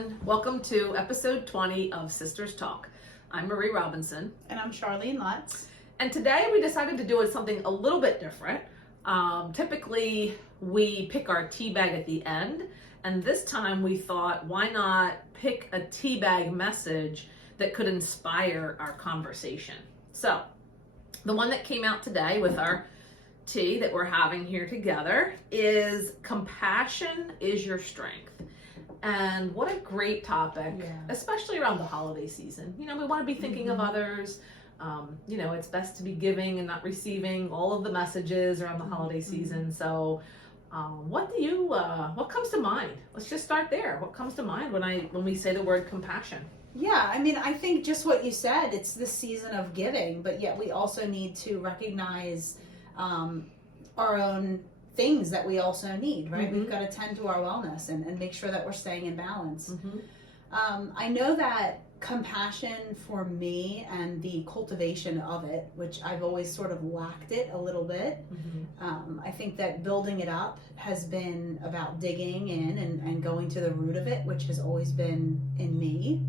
everyone. Welcome to episode 20 of Sisters Talk. I'm Marie Robinson. And I'm Charlene Lutz. And today we decided to do something a little bit different. Typically, we pick our tea bag at the end. And this time we thought, why not pick a tea bag message that could inspire our conversation? So, the one that came out today with our tea that we're having here together is compassion is your strength. And what a great topic, especially around the holiday season. You know, we want to be thinking of others. You know, it's best to be giving and not receiving all of the messages around the holiday season. So what comes to mind? Let's just start there. What comes to mind when we say the word compassion? Yeah, I mean, I think just what you said, it's the season of giving, but yet we also need to recognize our own things that we also need, right? We've got to tend to our wellness and make sure that we're staying in balance. I know that compassion for me and the cultivation of it, which I've always sort of lacked it a little bit. I think that building it up has been about digging in and going to the root of it, which has always been in me,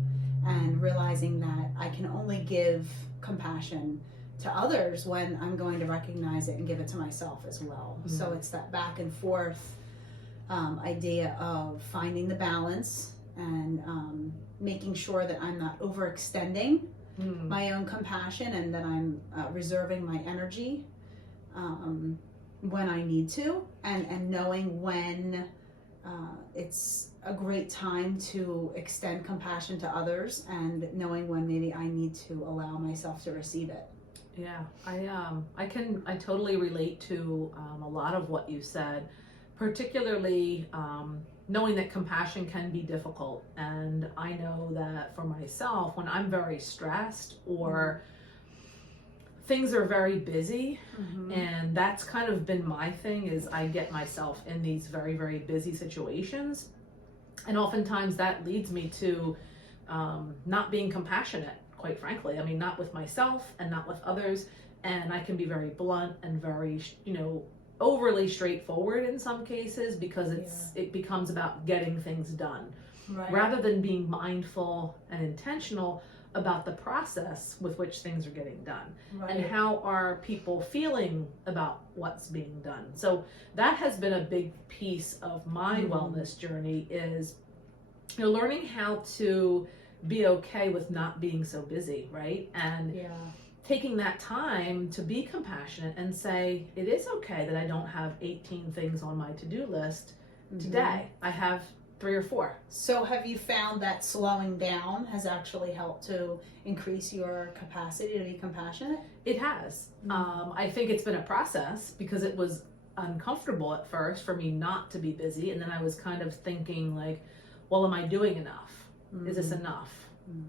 and realizing that I can only give compassion to others when I'm going to recognize it and give it to myself as well. So it's that back and forth idea of finding the balance and making sure that I'm not overextending my own compassion and that I'm reserving my energy when I need to, and knowing when it's a great time to extend compassion to others, and knowing when maybe I need to allow myself to receive it. Yeah, I totally relate to a lot of what you said, particularly knowing that compassion can be difficult. And I know that for myself, when I'm very stressed or things are very busy, and that's kind of been my thing, is I get myself in these very, very busy situations. And oftentimes that leads me to not being compassionate. Quite frankly, I mean, not with myself and not with others, and I can be very blunt and very, overly straightforward in some cases, because it becomes about getting things done, rather than being mindful and intentional about the process with which things are getting done, and how are people feeling about what's being done. So that has been a big piece of my wellness journey, is learning how to be okay with not being so busy, right? And taking that time to be compassionate and say, it is okay that I don't have 18 things on my to-do list today. I have 3 or 4. So have you found that slowing down has actually helped to increase your capacity to be compassionate? It has. I think it's been a process, because it was uncomfortable at first for me not to be busy. And then I was kind of thinking like, well, am I doing enough? Is this enough?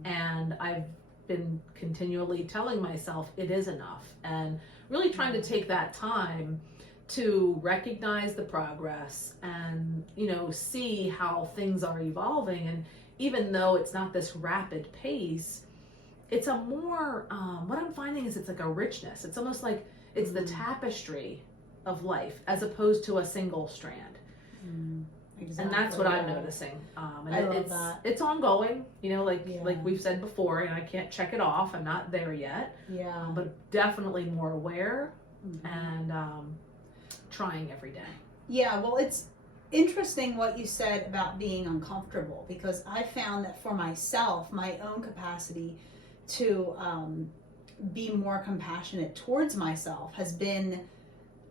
And I've been continually telling myself it is enough, and really trying to take that time to recognize the progress and, see how things are evolving. And even though it's not this rapid pace, it's a more, what I'm finding is it's like a richness. It's almost like it's the tapestry of life as opposed to a single strand. Exactly, and that's what I'm noticing. And I love that. It's ongoing, like we've said before, and I can't check it off. I'm not there yet. But definitely more aware and trying every day. Yeah, well, it's interesting what you said about being uncomfortable, because I found that for myself, my own capacity to be more compassionate towards myself has been,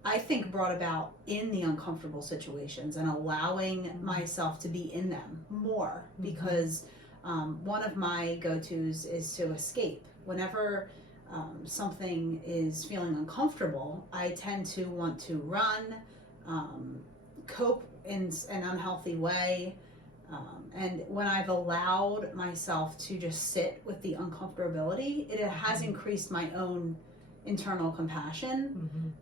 I think, brought about in the uncomfortable situations and allowing myself to be in them more, because one of my go-tos is to escape. Whenever something is feeling uncomfortable, I tend to want to run, cope in an unhealthy way. And when I've allowed myself to just sit with the uncomfortability, it has increased my own internal compassion,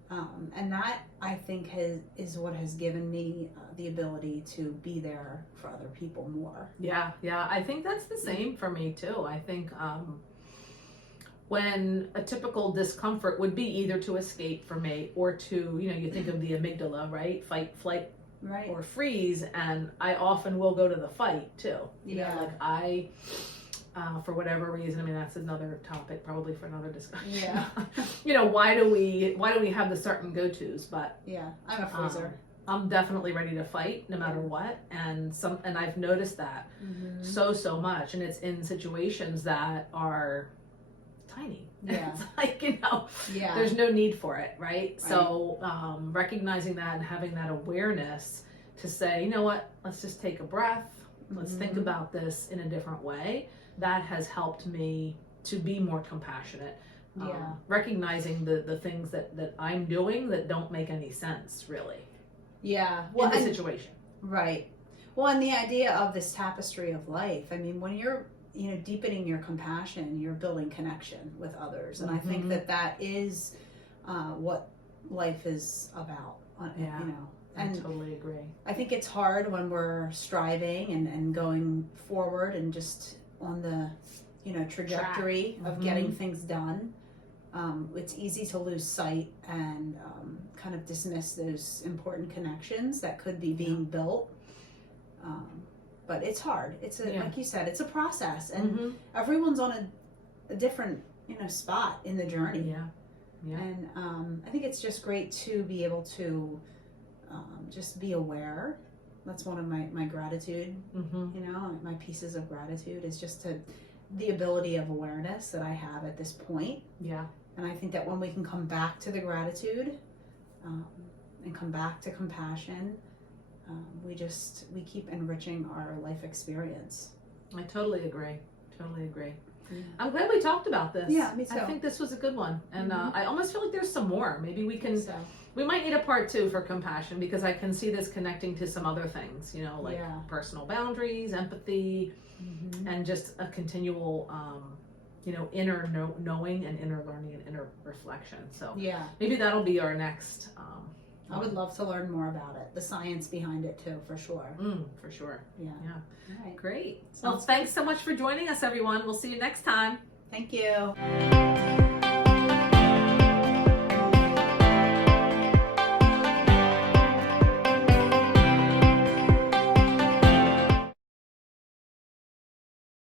and that, I think, is what has given me the ability to be there for other people more. Yeah, I think that's the same for me too. I think when a typical discomfort would be either to escape from me or to, you think of the amygdala, right? Fight, flight, Right. or freeze, and I often will go to the fight too. You know, Yeah. like I, for whatever reason, I mean, that's another topic probably for another discussion. Yeah. You know, why do we have the certain go-tos? But Yeah. I'm a freezer. I'm definitely ready to fight no matter what, and I've noticed that Mm-hmm. so much, and it's in situations that are tiny. Yeah. It's like, you know, Yeah. there's no need for it, right? So recognizing that and having that awareness to say, you know what, let's just take a breath, let's think about this in a different way, that has helped me to be more compassionate. Yeah. Recognizing the things that I'm doing that don't make any sense really Yeah. in the situation. Right. Well, and the idea of this tapestry of life, I mean, when you're, you know, deepening your compassion, you're building connection with others. And I think that is what life is about, you know. And I totally agree. I think it's hard when we're striving and going forward and just on the, you know, trajectory of getting things done. It's easy to lose sight and kind of dismiss those important connections that could be being built. But it's hard. It's like you said, it's a process, and everyone's on a different, you know, spot in the journey. Yeah. And I think it's just great to be able to just be aware. That's one of my gratitude. You know, my pieces of gratitude is just the ability of awareness that I have at this point. Yeah. And I think that when we can come back to the gratitude and come back to compassion, we keep enriching our life experience. I totally agree. Yeah. I'm glad we talked about this. Yeah, me too. I think this was a good one, and I almost feel like there's some more. Maybe we can. So, We might need a part 2 for compassion, because I can see this connecting to some other things. You know, like personal boundaries, empathy, and just a continual, you know, inner knowing and inner learning and inner reflection. So maybe that'll be our next. I would love to learn more about it, the science behind it too, for sure. For sure. Yeah. All right. Great. Well, thanks so much for joining us, everyone. We'll see you next time. Thank you.